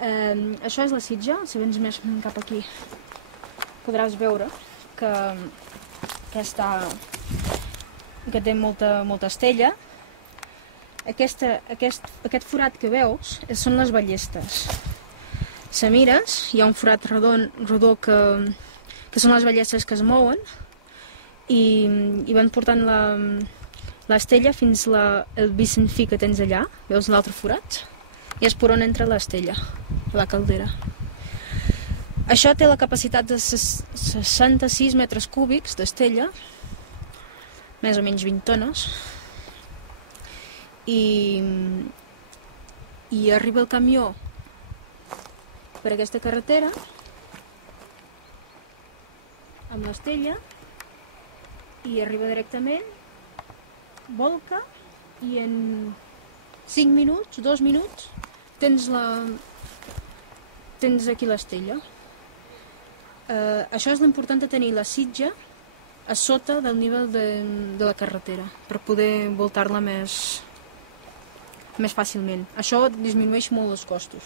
Això és la sitja, si vens més cap aquí podràs veure que té molta estella. Aquest forat que veus són les ballestes. Si mires, hi ha un forat rodó que són les ballestes que es mouen i van portant l'estella fins al Vicent Fi que tens allà. Veus l'altre forat? I és per on entra l'estella, la caldera. Això té la capacitat de 66 metres cúbics d'estella, més o menys 20 tones, i arriba el camió per aquesta carretera amb l'estella i arriba directament, volca i en 5 minuts, 2 minuts, tens aquí l'estella. Això és l'important de tenir la sitja a sota del nivell de la carretera per poder voltar-la més fàcilment. Això disminueix molt els costos.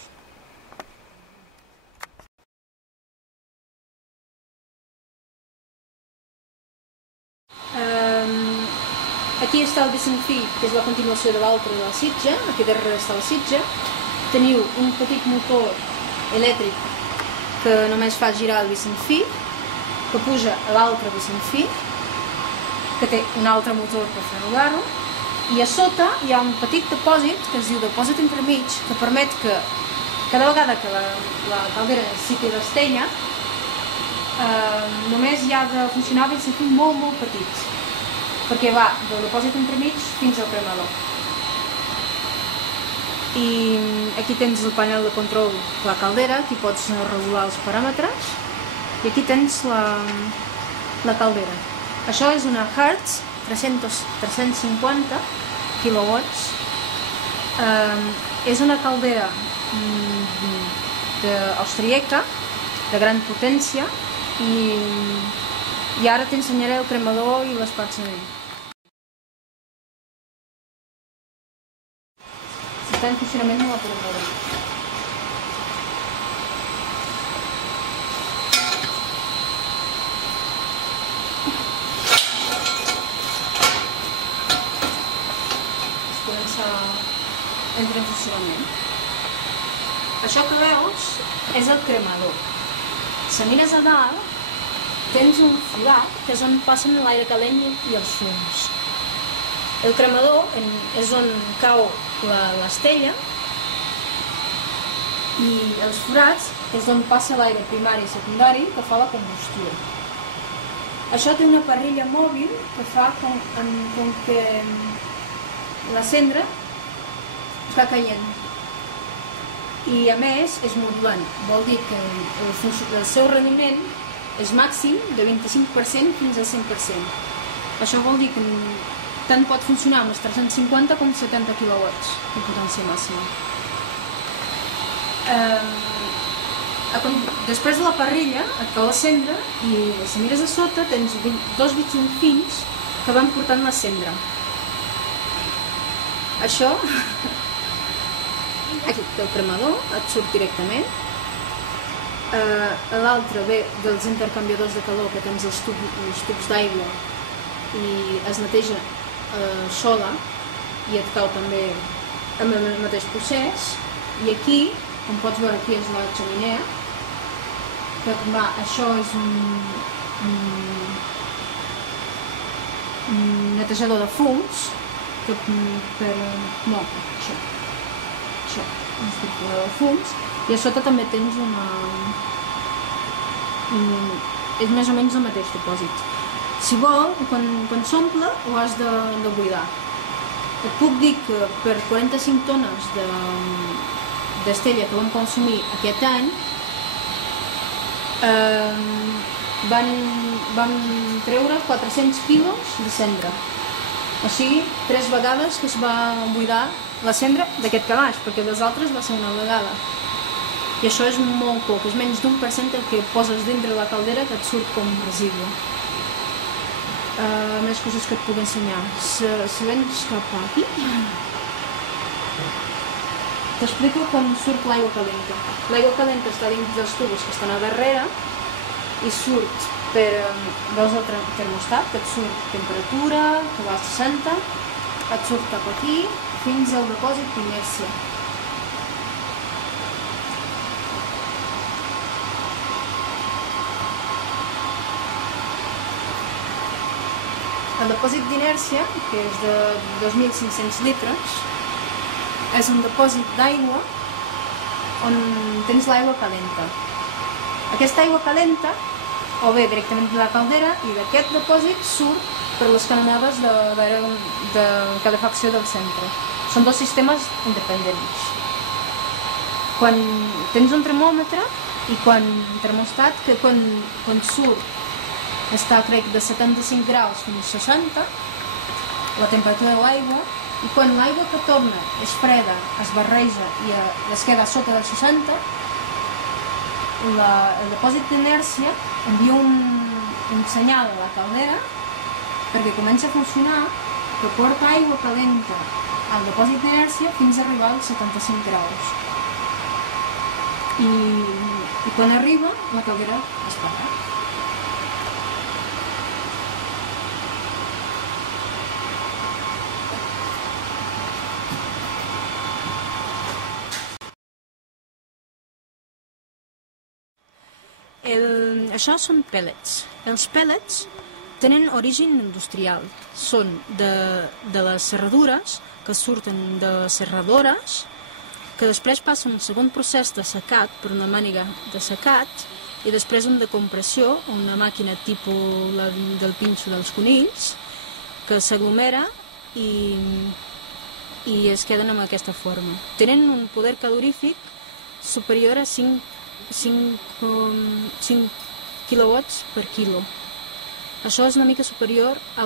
Aquí està el Vicent Fi, que és la continuació de l'altre de la sitja. Aquí darrere està la sitja. Teniu un petit motor elèctric que només fa girar el Vicent Fi, que puja a l'altre Vicent Fi, que té un altre motor per fer rodar-ho, i a sota hi ha un petit dipòsit que es diu dipòsit entremig, que permet que cada vegada que la caldera necessiti l'estella només hi ha de funcionar el Vicent Fi molt petit, perquè va del dipòsit entremig fins al cremador. I aquí tens el panel de control de la caldera, aquí pots regular els paràmetres, i aquí tens la caldera. Això és una Hertz 350 kilowatts. És una caldera austríaca, de gran potència, i ara t'ensenyaré el cremador i les parts de dins. Si està en funcionament no la podem veure. Entra en funcionament. Això que veus és el cremador. Si mires a dalt, tens un forat que és on passen l'aire calent i els fums. El cremador és on cau l'estella i els forats és on passa l'aire primari i secundari que fa la combustió. Això té una parrilla mòbil que fa com que la cendra està caient. I a més és modulant, vol dir que el seu rendiment és màxim de 25% fins al 100%. Això vol dir que tant pot funcionar amb els 350 com 70 kW de potència màxima. Després de la parrilla et cau la cendra i si mires a sota tens dos bitxons fins que van portant la cendra. Això, aquí té el cremador, et surt directament. L'altre ve dels intercanviadors de calor que tens els tubs d'aigua i es neteja sola i et cau també amb el mateix procés. I aquí, com pots veure, aquí és la xemeneia, que això és un netejador de fums, no, això, un estructurador de fums, i a sota també tens és més o menys el mateix dipòsit. Si vol, quan s'omple, ho has de buidar. Et puc dir que per 45 tones d'estella que vam consumir aquest any, vam treure 400 quilos de cendra. O sigui, 3 vegades que es va buidar la cendra d'aquest calaix, perquè dels altres va ser una vegada. I això és molt poc, és menys d'1% el que poses dintre de la caldera que et surt com residu. Més coses que et puc ensenyar. Si vens cap aquí, T'explico com surt l'aigua calenta. L'aigua calenta està dins dels tubos que estan a darrere i surt per... veus el termostat, que et surt temperatura, que va a 60, et surt cap aquí fins al depòsit d'inèrcia. El depòsit d'inèrcia, que és de 2.500 litres, és un depòsit d'aigua on tens l'aigua calenta. Aquesta aigua calenta o bé directament de la caldera i d'aquest depòsit surt per les canonades de calefacció del centre. Són dos sistemes independents. Quan tens un termòmetre i quan termostat, que quan surt està, crec, de 75 graus fins a 60, la temperatura de l'aigua, i quan l'aigua que torna és freda, es barreja i es queda sota del 60, el depòsit d'inèrcia envia un senyal a la caldera perquè comença a funcionar, que porta aigua calenta al depòsit d'inèrcia fins a arribar als 75 graus. I quan arriba, la caldera es para. Això són pèl·lets. Els pèl·lets tenen origen industrial. Són de les serradures, que surten de serradores, que després passen un segon procés de secat per una màniga de secat i després un de compressió, una màquina tipus la del pinxo dels conills, que s'aglomera i es queden amb aquesta forma. Tenen un poder calorífic superior a 5 quilowatts per quilo. Això és una mica superior a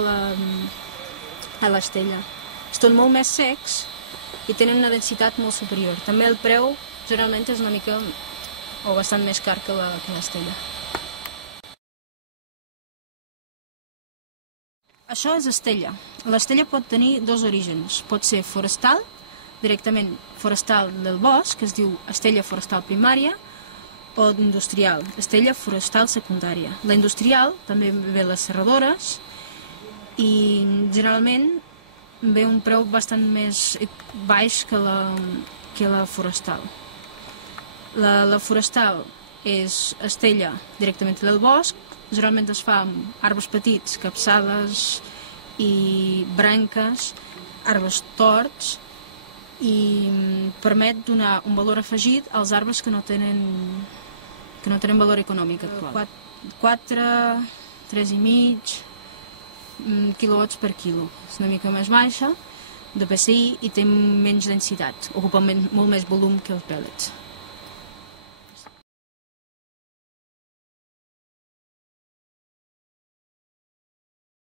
l'estella. Estan molt més secs i tenen una densitat molt superior. També el preu generalment és una mica o bastant més car que l'estella. Això és estella. L'estella pot tenir dos orígens. Pot ser forestal, directament forestal del bosc, que es diu estella forestal primària, o industrial, estella forestal secundària. La industrial també ve les serradores i generalment ve un preu bastant més baix que la forestal. La forestal és estella directament del bosc, generalment es fa amb arbres petits, capçades i branques, arbres torts, i permet donar un valor afegit als arbres que no tenen valor econòmic actual. 4, 3,5 quilowatts per quilo. És una mica més baixa de PSI i té menys densitat, ocupa molt més volum que els pèl·lets.